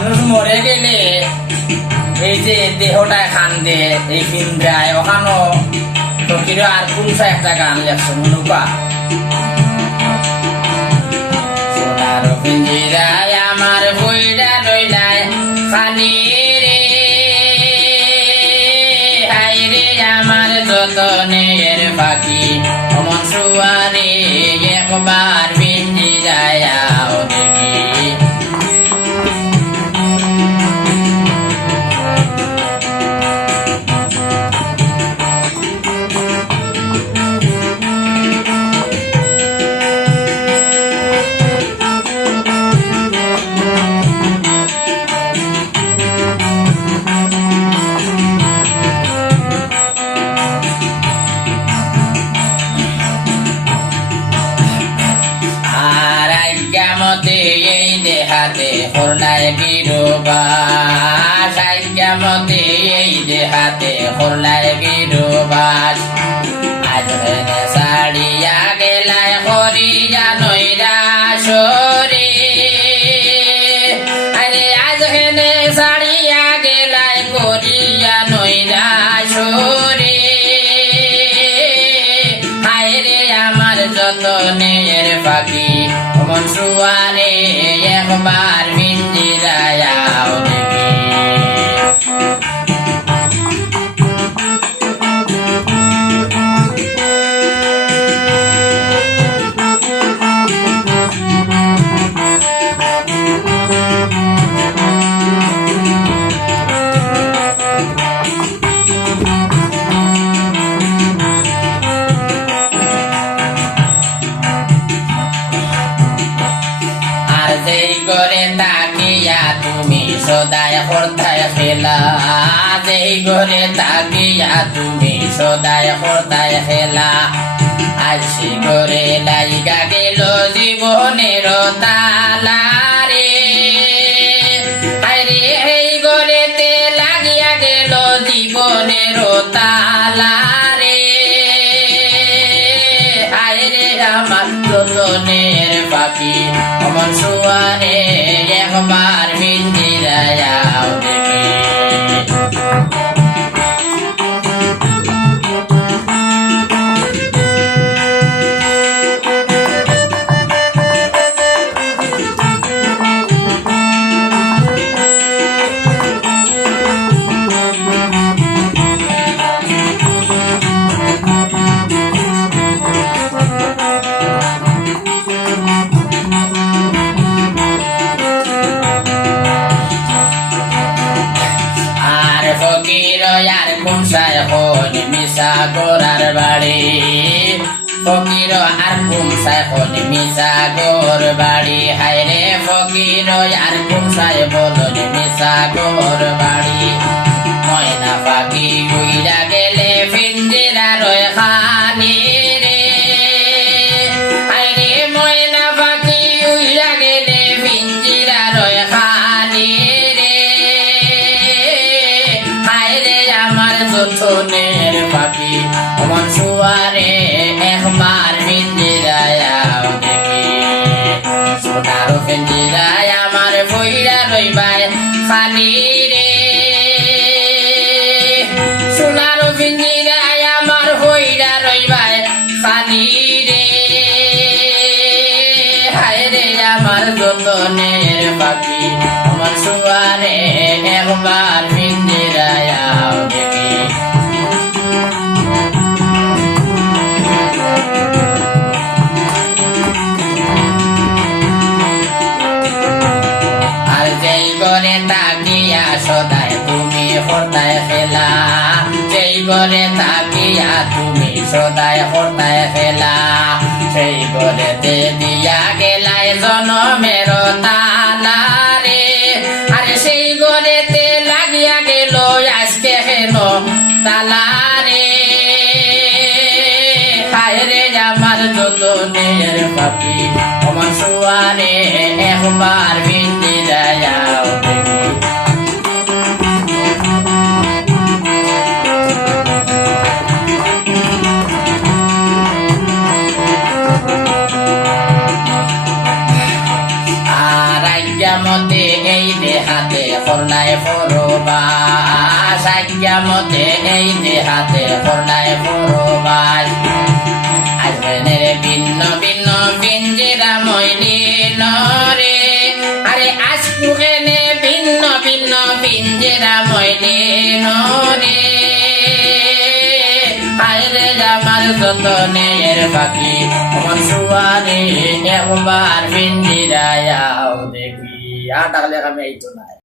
মানুষ মরে গেলে এই যে দেহটা খান দে এই ফিন্দায় ওখানো ফকির আর কোনসা একটা গান লেখছে, মনুকা? সোনার পিঞ্জিরায় আমার পাখি অমন সুয়ারে একবার পিঞ্জিরায় আজ্ঞামতে এই দেহাতে হরলায় গিরোবাস। আজ হেনে সাড়িয়া গেলায় হরিয়া নৈরা সরে। আরে, আজ হেনে সাড়িয়া গেলায় করিয়া নৈরা সরে। হায় রে, আমার যতনের পাখি মন সুয়ারে একবার সদায় হরতায় খেলা। যেই করে তাকিয়া তুমি সদায় হরতায় খেলা। আসি করে লাইগা গেল জীবনের তালা আমার রতনের পাখি, অমন সুয়ারে একবার গোরার বাড়ি। ফকির আর কুম সাহেব মিশা গোর বাড়ি। হায় রে ফকির আর কুম সাহেব মিশা যতনের পাখি আমার সুয়ারে একবার করে তাকিয়া সদায় তুমি হরদায় খেলা যেই তাকিয়া তুমি সদায় হরদায় খেলা সেই করে দিয়া গেলায় জনমের তালা রে আরে সেই গড়েতে লাগিয়া গেল আজকে হেন তালা রে আমার যতনের পাপি আমার সুয়ারে একবার ভিন্দি খোরবাস আজ্ঞা মতে এই দেহাতে খোরলাই খোরবাস আসবেনের ভিন্ন ভিন্ন পিঞ্জিরা ময়লিন রে আরে আসবুকেনে ভিন্ন ভিন্ন পিঞ্জিরা ময়লিন রে আইরে জামার যতনের পাখি আমার সুয়ারে একবার পিঞ্জিরায়াও দেখি। আর তাহলে আমি এই তো নাই।